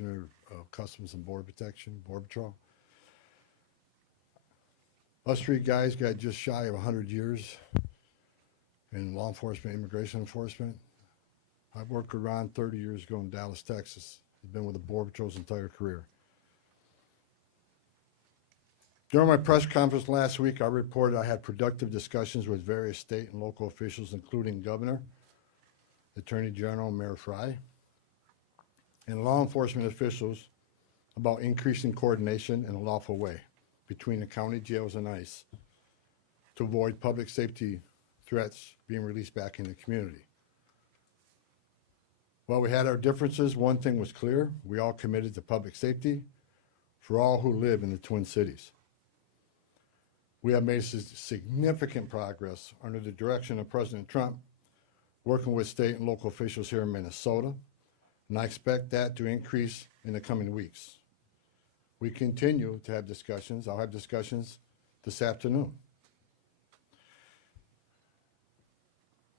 Commissioner of Customs and Border Protection, Border Patrol. Us three guys got just shy of 100 years in law enforcement, immigration enforcement. I've worked with Ron 30 years ago in Dallas, Texas. He's been with the Border Patrol's entire career. During my press conference last week, I reported I had productive discussions with various state and local officials, including Governor, Attorney General, Mayor Fry, and law enforcement officials about increasing coordination in a lawful way between the county jails and ICE to avoid public safety threats being released back in the community. While we had our differences, one thing was clear: we all committed to public safety for all who live in the Twin Cities. We have made significant progress under the direction of President Trump, working with state and local officials here in Minnesota, and I expect that to increase in the coming weeks. We continue to have discussions. I'll have discussions this afternoon.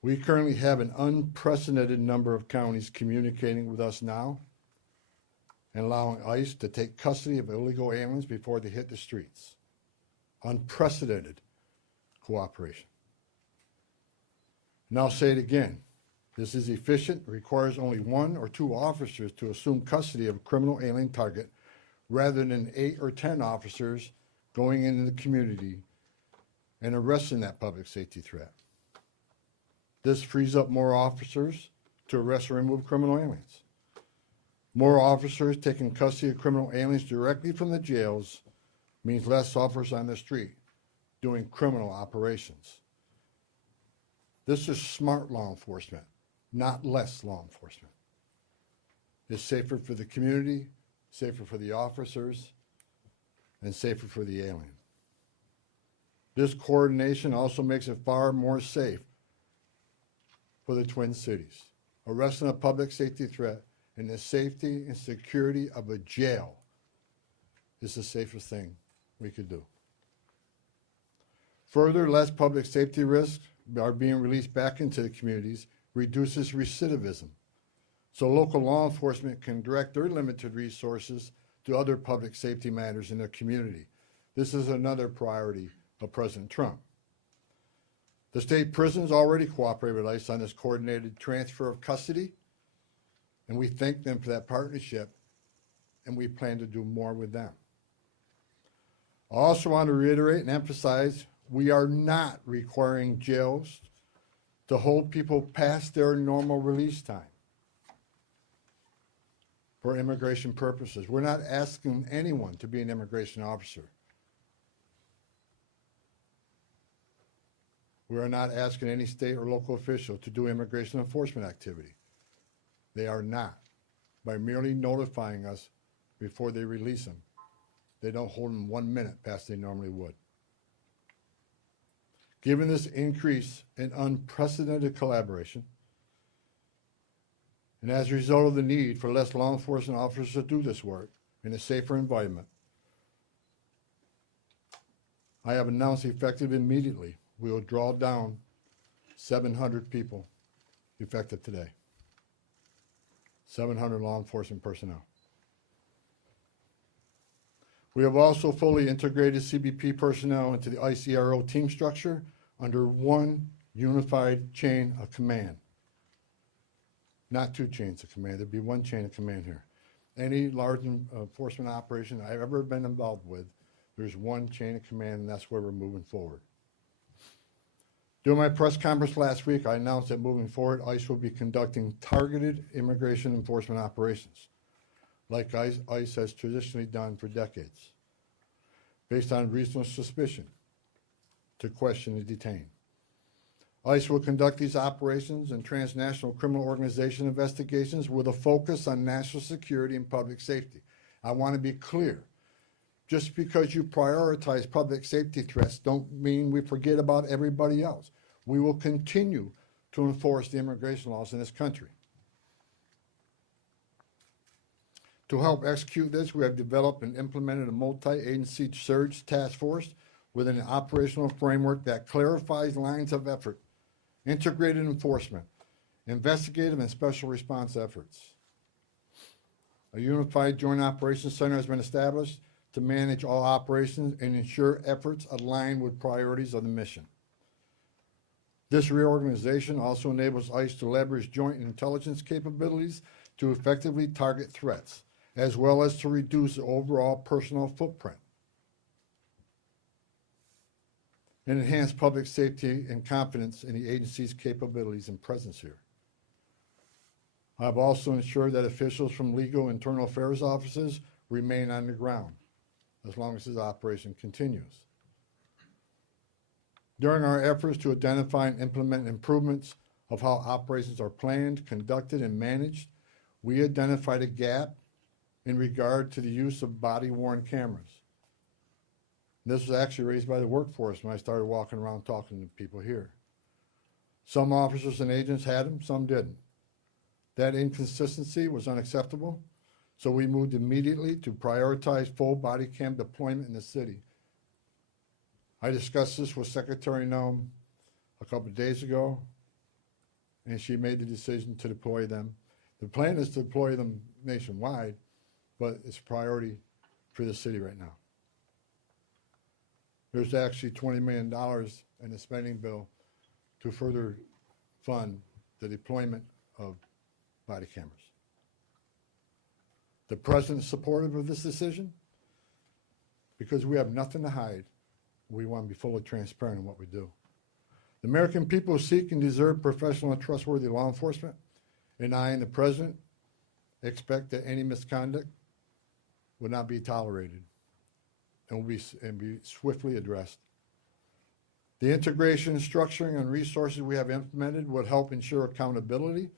We currently have an unprecedented number of counties communicating with us now and allowing ICE to take custody of illegal aliens before they hit the streets. Unprecedented cooperation. And I'll say it again. This is efficient, requires only 1 or 2 officers to assume custody of a criminal alien target rather than 8 or 10 officers going into the community and arresting that public safety threat. This frees up more officers to arrest or remove criminal aliens. More officers taking custody of criminal aliens directly from the jails means less officers on the street doing criminal operations. This is smart law enforcement, not less law enforcement. It's safer for the community, safer for the officers, and safer for the alien. This coordination also makes it far more safe for the Twin Cities. Arresting a public safety threat in the safety and security of a jail is the safest thing we could do. Further, less public safety risks are being released back into the communities, reduces recidivism, so local law enforcement can direct their limited resources to other public safety matters in their community. This is another priority of President Trump. The state prisons already cooperate with ICE on this coordinated transfer of custody, and we thank them for that partnership, and we plan to do more with them. I also want to reiterate and emphasize we are not requiring jails to hold people past their normal release time for immigration purposes. We're not asking anyone to be an immigration officer. We are not asking any state or local official to do immigration enforcement activity. They are not. By merely notifying us before they release them, they don't hold them 1 minute past they normally would. Given this increase in unprecedented collaboration, and as a result of the need for less law enforcement officers to do this work in a safer environment, I have announced effective immediately, we will draw down 700 people effective today. 700 law enforcement personnel. We have also fully integrated CBP personnel into the ICE ERO team structure under one unified chain of command. Not 2 chains of command, there'd be 1 chain of command here. Any large enforcement operation I've ever been involved with, there's 1 chain of command, and that's where we're moving forward. During my press conference last week, I announced that moving forward, ICE will be conducting targeted immigration enforcement operations, like ICE has traditionally done for decades, based on reasonable suspicion to question and detain. ICE will conduct these operations and transnational criminal organization investigations with a focus on national security and public safety. I want to be clear. Just because you prioritize public safety threats don't mean we forget about everybody else. We will continue to enforce the immigration laws in this country. To help execute this, we have developed and implemented a multi-agency surge task force with an operational framework that clarifies lines of effort, integrated enforcement, investigative and special response efforts. A unified joint operations center has been established to manage all operations and ensure efforts align with priorities of the mission. This reorganization also enables ICE to leverage joint intelligence capabilities to effectively target threats, as well as to reduce the overall personnel footprint and enhance public safety and confidence in the agency's capabilities and presence here. I've also ensured that officials from legal internal affairs offices remain on the ground as long as this operation continues. During our efforts to identify and implement improvements of how operations are planned, conducted, and managed, we identified a gap in regard to the use of body-worn cameras. This was actually raised by the workforce when I started walking around talking to people here. Some officers and agents had them, some didn't. That inconsistency was unacceptable, so we moved immediately to prioritize full body cam deployment in the city. I discussed this with Secretary Noem a couple of days ago, and she made the decision to deploy them. The plan is to deploy them nationwide, but it's a priority for the city right now. There's actually $20 million in the spending bill to further fund the deployment of body cameras. The President is supportive of this decision because we have nothing to hide. We want to be fully transparent in what we do. The American people seek and deserve professional and trustworthy law enforcement, and I and the President expect that any misconduct will not be tolerated and will be swiftly addressed. The integration, structuring, and resources we have implemented would help ensure accountability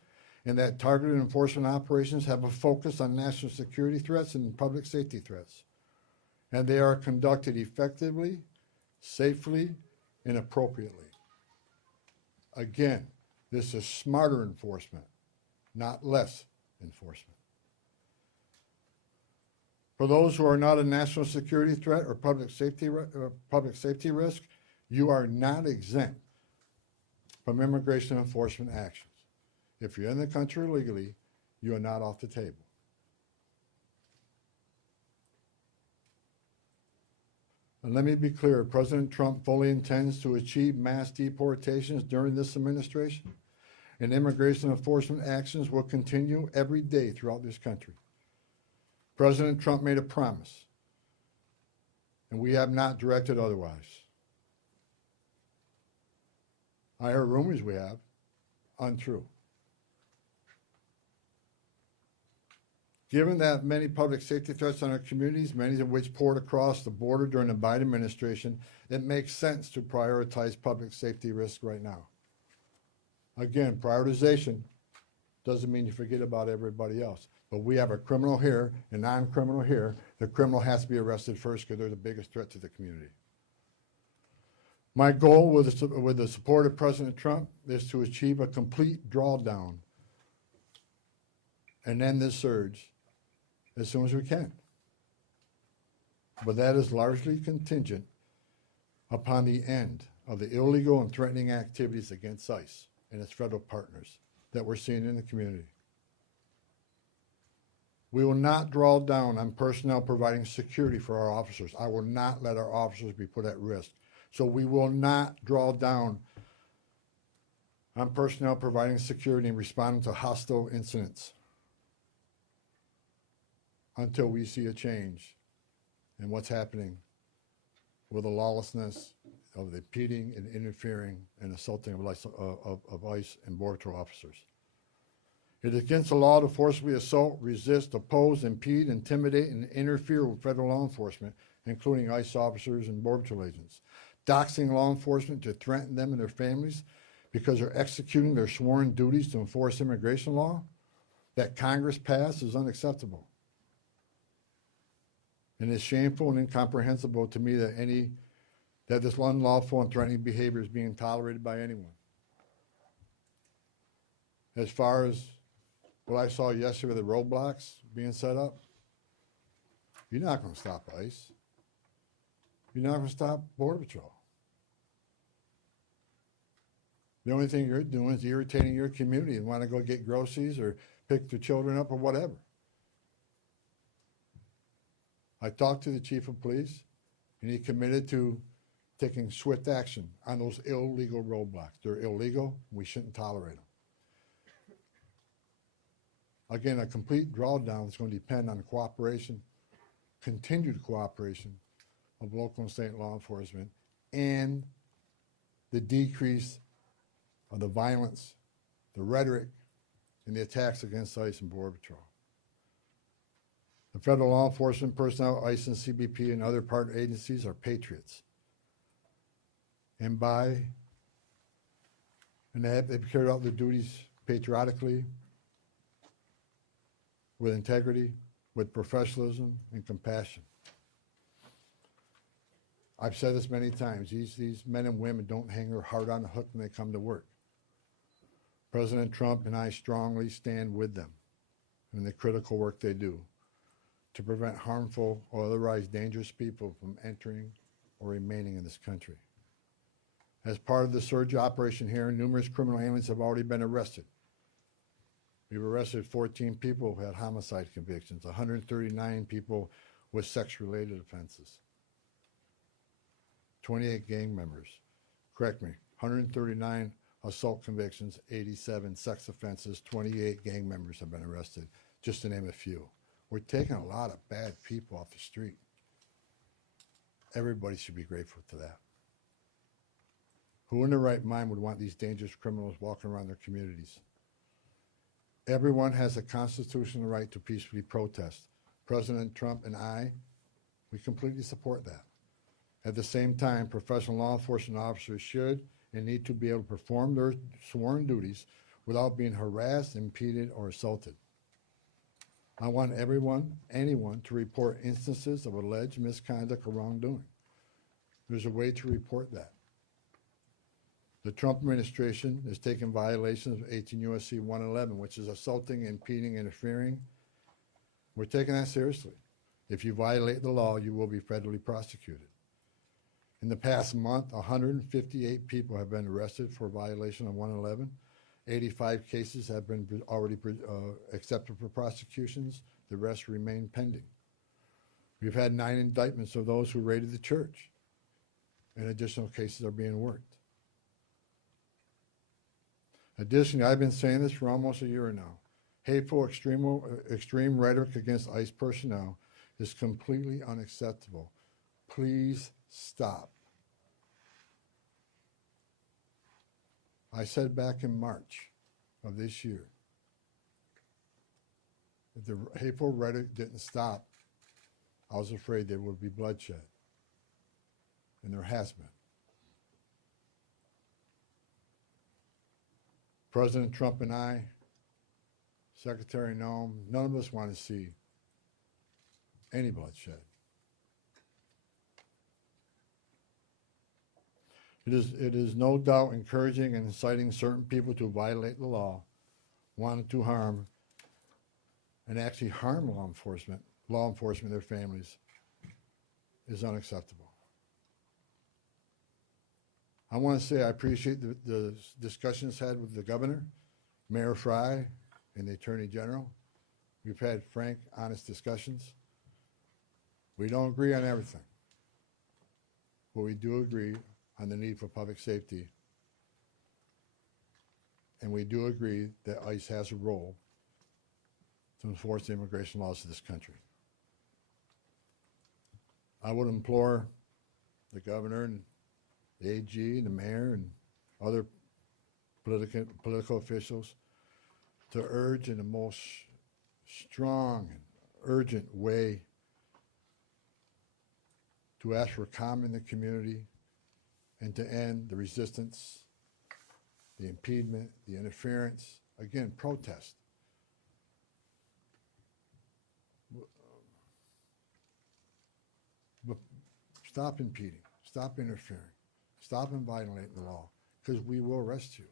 and that targeted enforcement operations have a focus on national security threats and public safety threats, and they are conducted effectively, safely, and appropriately. Again, this is smarter enforcement, not less enforcement. For those who are not a national security threat or public safety risk, you are not exempt from immigration enforcement actions. If you're in the country illegally, you are not off the table. And let me be clear, President Trump fully intends to achieve mass deportations during this administration, and immigration enforcement actions will continue every day throughout this country. President Trump made a promise, and we have not directed otherwise. I heard rumors we have, untrue. Given that many public safety threats on our communities, many of which poured across the border during the Biden administration, it makes sense to prioritize public safety risks right now. Again, prioritization doesn't mean you forget about everybody else. But we have a criminal here, a non-criminal here. The criminal has to be arrested first because they're the biggest threat to the community. My goal with the support of President Trump is to achieve a complete drawdown and end this surge as soon as we can. But that is largely contingent upon the end of the illegal and threatening activities against ICE and its federal partners that we're seeing in the community. We will not draw down on personnel providing security for our officers. I will not let our officers be put at risk. So we will not draw down on personnel providing security and responding to hostile incidents until we see a change in what's happening with the lawlessness of the impeding and interfering and assaulting of ICE and Border Patrol officers. It is against the law to forcibly assault, resist, oppose, impede, intimidate, and interfere with federal law enforcement, including ICE officers and Border Patrol agents. Doxing law enforcement to threaten them and their families because they're executing their sworn duties to enforce immigration law that Congress passed is unacceptable. And it's shameful and incomprehensible to me that this unlawful and threatening behavior is being tolerated by anyone. As far as what I saw yesterday with the roadblocks being set up, you're not going to stop ICE. You're not going to stop Border Patrol. The only thing you're doing is irritating your community and want to go get groceries or pick their children up or whatever. I talked to the chief of police, and he committed to taking swift action on those illegal roadblocks. They're illegal. We shouldn't tolerate them. Again, a complete drawdown is going to depend on the cooperation, continued cooperation of local and state law enforcement, and the decrease of the violence, the rhetoric, and the attacks against ICE and Border Patrol. The federal law enforcement personnel, ICE and CBP, and other partner agencies are patriots. And they've carried out their duties patriotically, with integrity, with professionalism, and compassion. I've said this many times, these men and women don't hang their heart on the hook when they come to work. President Trump and I strongly stand with them in the critical work they do to prevent harmful or otherwise dangerous people from entering or remaining in this country. As part of the surge operation here, numerous criminal aliens have already been arrested. We've arrested 14 people who had homicide convictions, 139 people with sex-related offenses, 28 gang members. Correct me, 139 assault convictions, 87 sex offenses, 28 gang members have been arrested, just to name a few. We're taking a lot of bad people off the street. Everybody should be grateful to that. Who in their right mind would want these dangerous criminals walking around their communities? Everyone has a constitutional right to peacefully protest. President Trump and I, we completely support that. At the same time, professional law enforcement officers should and need to be able to perform their sworn duties without being harassed, impeded, or assaulted. I want anyone to report instances of alleged misconduct or wrongdoing. There's a way to report that. The Trump administration is taking violations of 18 U.S.C. 111, which is assaulting, impeding, interfering. We're taking that seriously. If you violate the law, you will be federally prosecuted. In the past month, 158 people have been arrested for violation of 111. 85 cases have been already accepted for prosecutions. The rest remain pending. We've had 9 indictments of those who raided the church, and additional cases are being worked. Additionally, I've been saying this for almost a year now. Hateful, extreme rhetoric against ICE personnel is completely unacceptable. Please stop. I said back in March of this year, if the hateful rhetoric didn't stop, I was afraid there would be bloodshed. And there has been. President Trump and I, Secretary Noem, none of us want to see any bloodshed. It is no doubt encouraging and inciting certain people to violate the law, wanting to harm, and actually harm law enforcement, their families, is unacceptable. I want to say I appreciate the discussions had with the governor, Mayor Fry, and the Attorney General. We've had frank, honest discussions. We don't agree on everything, but we do agree on the need for public safety, and we do agree that ICE has a role to enforce the immigration laws of this country. I would implore the governor and the AG and the mayor and other political officials to urge in the most strong and urgent way to ask for calm in the community and to end the resistance, the impediment, the interference, again, protest. But stop impeding, stop interfering, stop violating the law, because we will arrest you.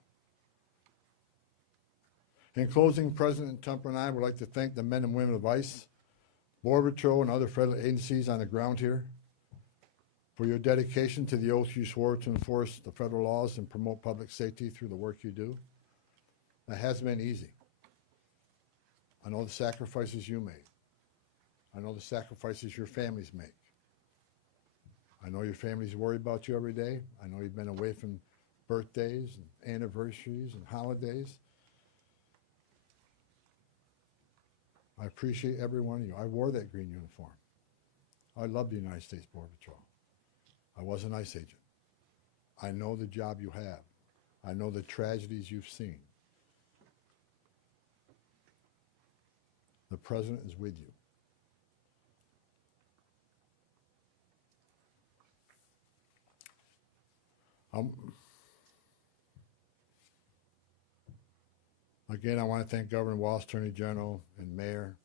In closing, President Trump and I would like to thank the men and women of ICE, Border Patrol, and other federal agencies on the ground here for your dedication to the oath you swore to enforce the federal laws and promote public safety through the work you do. That hasn't been easy. I know the sacrifices you made. I know the sacrifices your families make. I know your families worry about you every day. I know you've been away from birthdays and anniversaries and holidays. I appreciate every one of you. I wore that green uniform. I love the United States Border Patrol. I was an ICE agent. I know the job you have. I know the tragedies you've seen. The President is with you. Again, I want to thank Governor Walz, Attorney General, and Mayor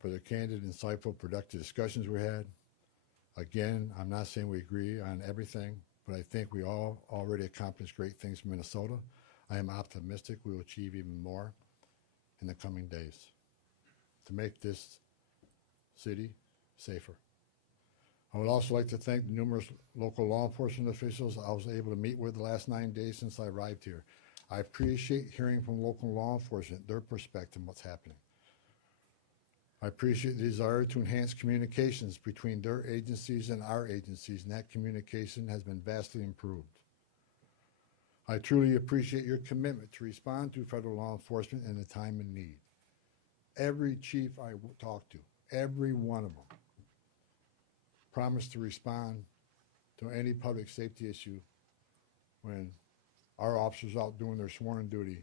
for the candid, insightful, productive discussions we had. Again, I'm not saying we agree on everything, but I think we all already accomplished great things in Minnesota. I am optimistic we will achieve even more in the coming days to make this city safer. I would also like to thank the numerous local law enforcement officials I was able to meet with the last 9 days since I arrived here. I appreciate hearing from local law enforcement, their perspective on what's happening. I appreciate the desire to enhance communications between their agencies and our agencies, and that communication has been vastly improved. I truly appreciate your commitment to respond to federal law enforcement in a time of need. Every chief I talked to, every one of them, promised to respond to any public safety issue when our officers out doing their sworn duty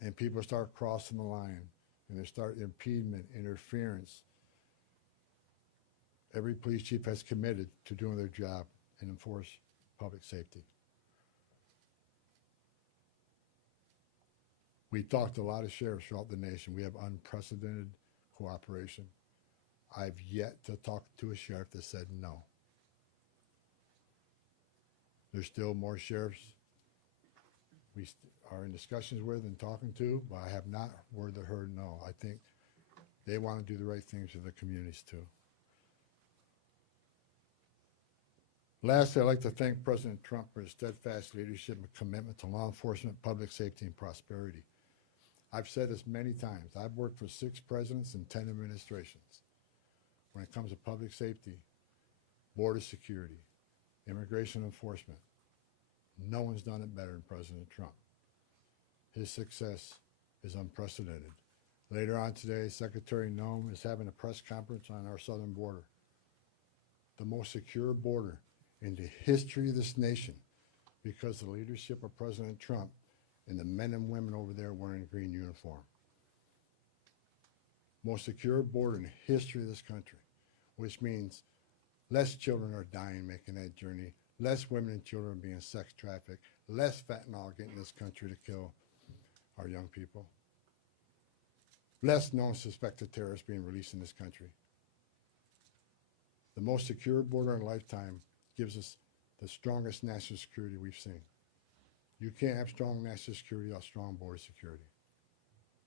and people start crossing the line and they start impediment, interference. Every police chief has committed to doing their job and enforce public safety. We talked to a lot of sheriffs throughout the nation. We have unprecedented cooperation. I've yet to talk to a sheriff that said no. There's still more sheriffs we are in discussions with and talking to, but I have not heard no. I think they want to do the right things for the communities too. Lastly, I'd like to thank President Trump for his steadfast leadership and commitment to law enforcement, public safety, and prosperity. I've said this many times. I've worked for 6 presidents and 10 administrations. When it comes to public safety, border security, immigration enforcement, no one's done it better than President Trump. His success is unprecedented. Later on today, Secretary Noem is having a press conference on our southern border, the most secure border in the history of this nation, because of the leadership of President Trump and the men and women over there wearing a green uniform. Most secure border in the history of this country, which means less children are dying making that journey, less women and children being sex trafficked, less fentanyl getting in this country to kill our young people, less known suspected terrorists being released in this country. The most secure border in a lifetime gives us the strongest national security we've seen. You can't have strong national security without strong border security.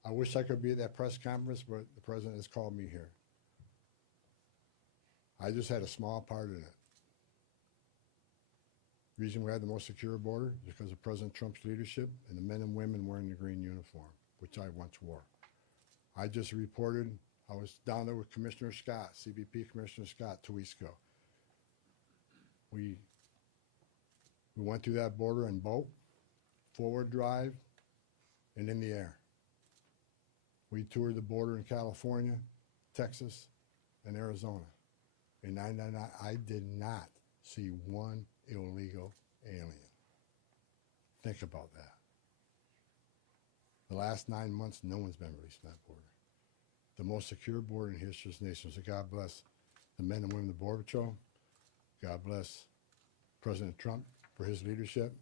I wish I could be at that press conference, but the president has called me here. I just had a small part in it. The reason we have the most secure border is because of President Trump's leadership and the men and women wearing the green uniform, which I once wore. I just reported, I was down there with Commissioner Scott, CBP Commissioner Scott, 2 weeks ago. We went through that border in boat, forward drive, and in the air. We toured the border in California, Texas, and Arizona. And I did not see one illegal alien. Think about that. The last 9 months, no one's been released from that border. The most secure border in history of this nation. So God bless the men and women of the Border Patrol. God bless President Trump for his leadership.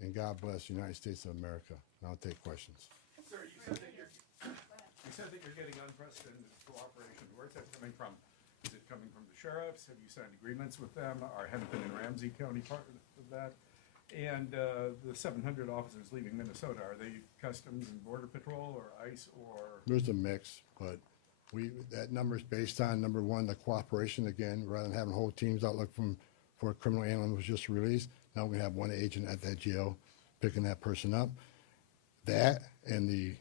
And God bless the United States of America. And I'll take questions. Sir, you said that you're getting unprecedented cooperation. Where's that coming from? Is it coming from the sheriffs? Have you signed agreements with them? Are Hennepin and Ramsey County part of that? And the 700 officers leaving Minnesota, are they Customs and Border Patrol or ICE or? There's a mix, but that number is based on, number one, the cooperation again, rather than having whole teams out looking for a criminal alien who was just released. Now we have one agent at that jail picking that person up. That and the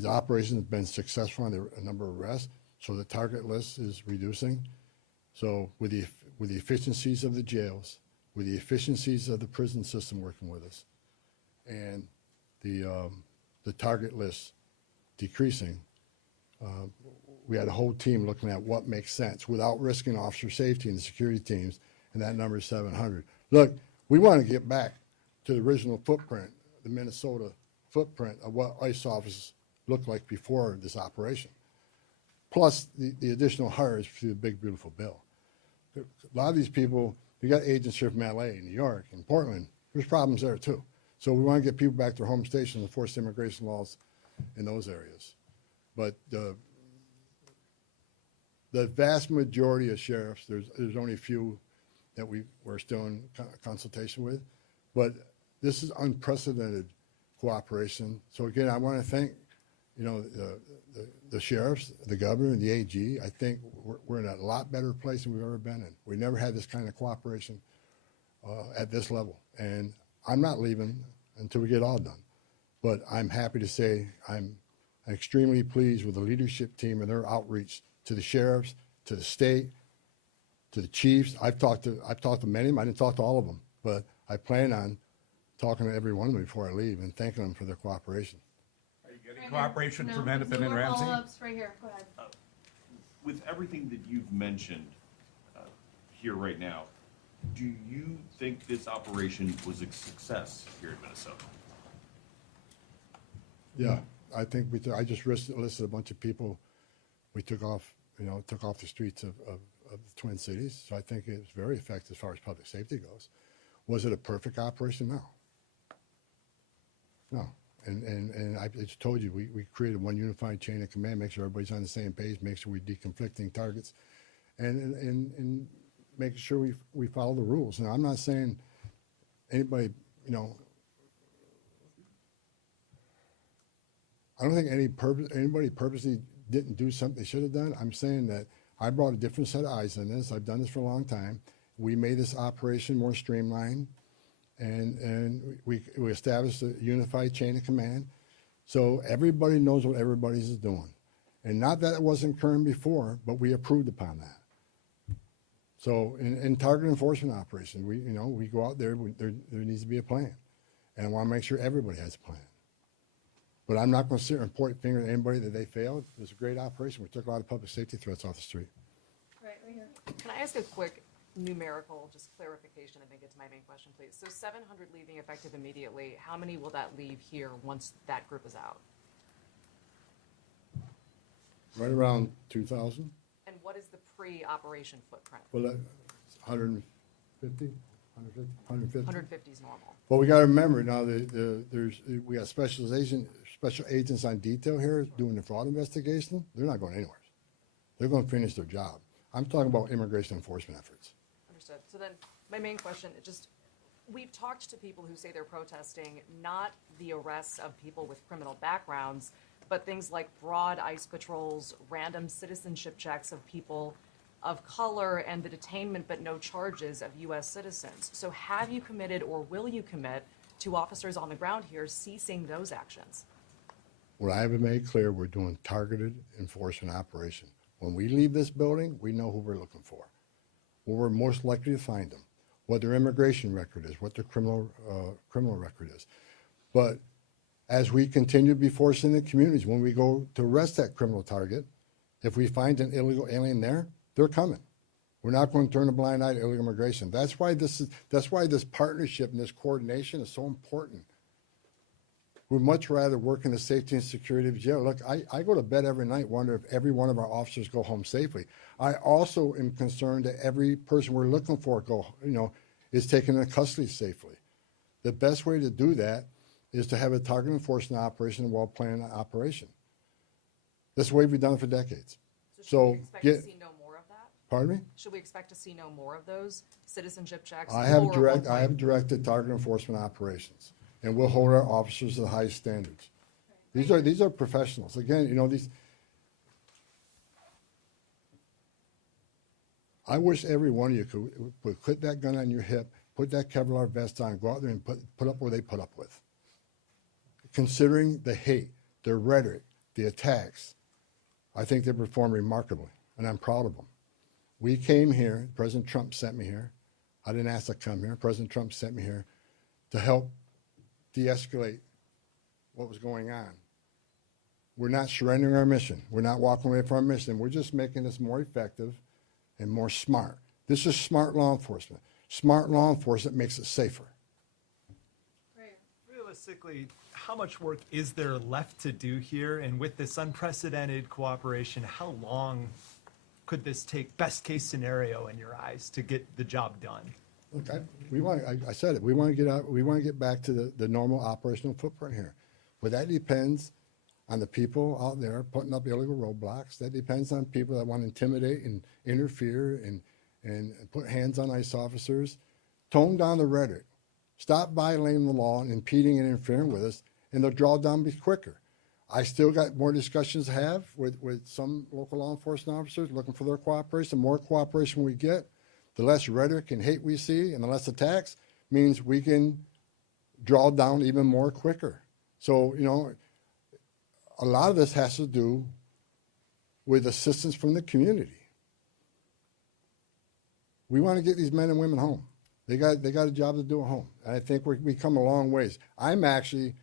the operation has been successful on a number of arrests, so the target list is reducing. So with the efficiencies of the jails, with the efficiencies of the prison system working with us, and the target list decreasing, we had a whole team looking at what makes sense without risking officer safety and the security teams, and that number is 700. Look, we want to get back to the original footprint, the Minnesota footprint of what ICE officers looked like before this operation, plus the additional hires through the big, beautiful bill. A lot of these people, you got agents here from LA, New York, and Portland. There's problems there too. So we want to get people back to their home stations and enforce immigration laws in those areas. But the vast majority of sheriffs, there's only a few that we're still in consultation with, but this is unprecedented cooperation. So again, I want to thank, the sheriffs, the governor, and the AG. I think we're in a lot better place than we've ever been in. We never had this kind of cooperation at this level, and I'm not leaving until we get all done. But I'm happy to say I'm extremely pleased with the leadership team and their outreach to the sheriffs, to the state, to the chiefs. I've talked to many of them. I didn't talk to all of them, but I plan on talking to every one of them before I leave and thanking them for their cooperation. Are you getting cooperation from Hennepin and Ramsey? Follow-ups right here. Go ahead. With everything that you've mentioned here right now, do you think this operation was a success here in Minnesota? Yeah, I think I just listed a bunch of people we took off the streets of the Twin Cities. So I think it was very effective as far as public safety goes. Was it a perfect operation? No. No. And I just told you, we created one unified chain of command, make sure everybody's on the same page, make sure we're deconflicting targets, and making sure we follow the rules. Now, I'm not saying anybody, I don't think anybody purposely didn't do something they should have done. I'm saying that I brought a different set of eyes on this. I've done this for a long time. We made this operation more streamlined, and we established a unified chain of command, so everybody knows what everybody's doing. And not that it wasn't current before, but we approved upon that. So in target enforcement operation, we go out there, there needs to be a plan. And I want to make sure everybody has a plan. But I'm not going to sit here and point a finger at anybody that they failed. It was a great operation. We took a lot of public safety threats off the street. Right here. Can I ask a quick numerical, just clarification, and then get to my main question, please? So 700 leaving effective immediately. How many will that leave here once that group is out? Right around 2,000. And what is the pre-operation footprint? Well, 150, 150. 150 is normal. But we got to remember now, we got special agents on detail here doing the fraud investigation. They're not going anywhere. They're going to finish their job. I'm talking about immigration enforcement efforts. Understood. So then my main question, we've talked to people who say they're protesting not the arrests of people with criminal backgrounds, but things like broad ICE patrols, random citizenship checks of people of color, and the detainment but no charges of U.S. citizens. So have you committed or will you commit to officers on the ground here ceasing those actions? What I have made clear, we're doing targeted enforcement operation. When we leave this building, we know who we're looking for, where we're most likely to find them, what their immigration record is, what their criminal record is. But as we continue to be forced in the communities, when we go to arrest that criminal target, if we find an illegal alien there, they're coming. We're not going to turn a blind eye to illegal immigration. That's why this partnership and this coordination is so important. We'd much rather work in the safety and security of jail. Look, I go to bed every night wondering if every one of our officers go home safely. I also am concerned that every person we're looking for is taken into custody safely. The best way to do that is to have a target enforcement operation, a well-planned operation. This way we've done it for decades. So should we expect to see no more of that? Pardon me? Should we expect to see no more of those citizenship checks? I have directed target enforcement operations, and we'll hold our officers to the highest standards. These are professionals. Again, I wish every one of you would put that gun on your hip, put that Kevlar vest on, go out there and put up where they put up with. Considering the hate, the rhetoric, the attacks, I think they performed remarkably, and I'm proud of them. We came here, President Trump sent me here. I didn't ask to come here. President Trump sent me here to help de-escalate what was going on. We're not surrendering our mission. We're not walking away from our mission. We're just making this more effective and more smart. This is smart law enforcement. Smart law enforcement makes it safer. Right. Realistically, how much work is there left to do here? And with this unprecedented cooperation, how long could this take, best case scenario in your eyes, to get the job done? Look, I said it. We want to get out. We want to get back to the normal operational footprint here, but that depends on the people out there putting up illegal roadblocks. That depends on people that want to intimidate and interfere and put hands on ICE officers. Tone down the rhetoric. Stop violating the law and impeding and interfering with us, and they'll draw down quicker. I still got more discussions to have with some local law enforcement officers looking for their cooperation. The more cooperation we get, the less rhetoric and hate we see, and the less attacks means we can draw down even more quicker. So, you know, a lot of this has to do with assistance from the community. We want to get these men and women home. They got a job to do at home. And I think we come a long ways. I'm actually,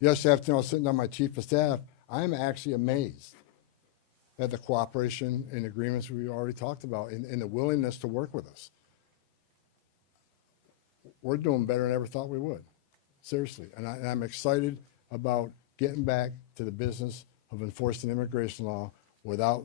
yesterday afternoon I was sitting down with my chief of staff, I'm actually amazed at the cooperation and agreements we already talked about and the willingness to work with us. We're doing better than I ever thought we would, seriously. And I'm excited about getting back to the business of enforcing immigration law without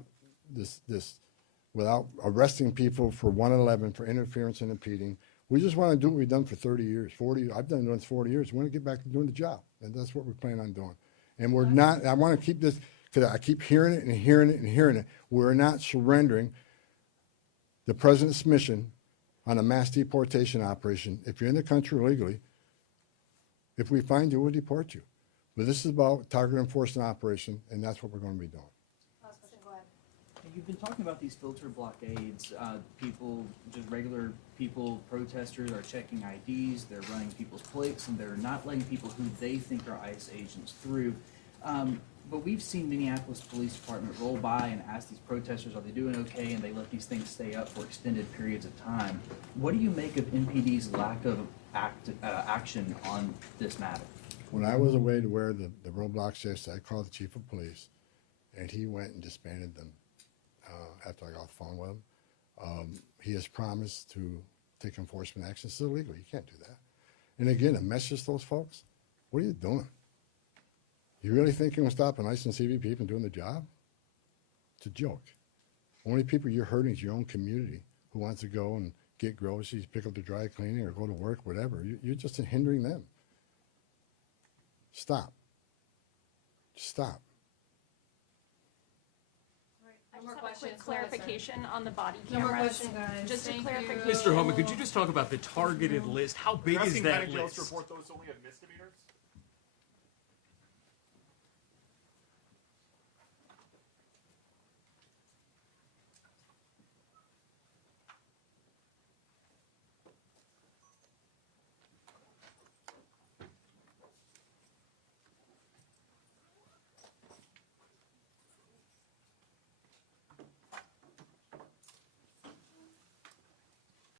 without arresting people for 111 for interference and impeding. We just want to do what we've done for 30 years, 40. I've done this 40 years. We want to get back to doing the job, and that's what we plan on doing. And we're not. I want to keep this because I keep hearing it and hearing it and hearing it. We're not surrendering the president's mission on a mass deportation operation. If you're in the country illegally, if we find you, we'll deport you. But this is about target enforcement operation, and that's what we're going to be doing. Last question, go ahead. You've been talking about these filter blockades. People, just regular people, protesters are checking IDs, they're running people's plates, and they're not letting people who they think are ICE agents through. But we've seen Minneapolis Police Department roll by and ask these protesters, are they doing okay? And they let these things stay up for extended periods of time. What do you make of MPD's lack of action on this matter? When I was away to wear the roadblocks yesterday, I called the chief of police, and he went and disbanded them after I got off the phone with him. He has promised to take enforcement action. It's illegal. You can't do that. And again, a message to those folks, what are you doing? You really think you're going to stop an ICE and CBP from doing the job? It's a joke. Only people you're hurting is your own community who wants to go and get groceries, pick up the dry cleaning, or go to work, whatever. You're just hindering them. Stop. Stop. No more I just have a questions. quick clarification on the body No more cameras. questions, guys. Just a Thank clarification. you. Mr. Homan, could you just talk about the targeted list? How big is Asking that Patty Jones to list? report those only as misdemeanors?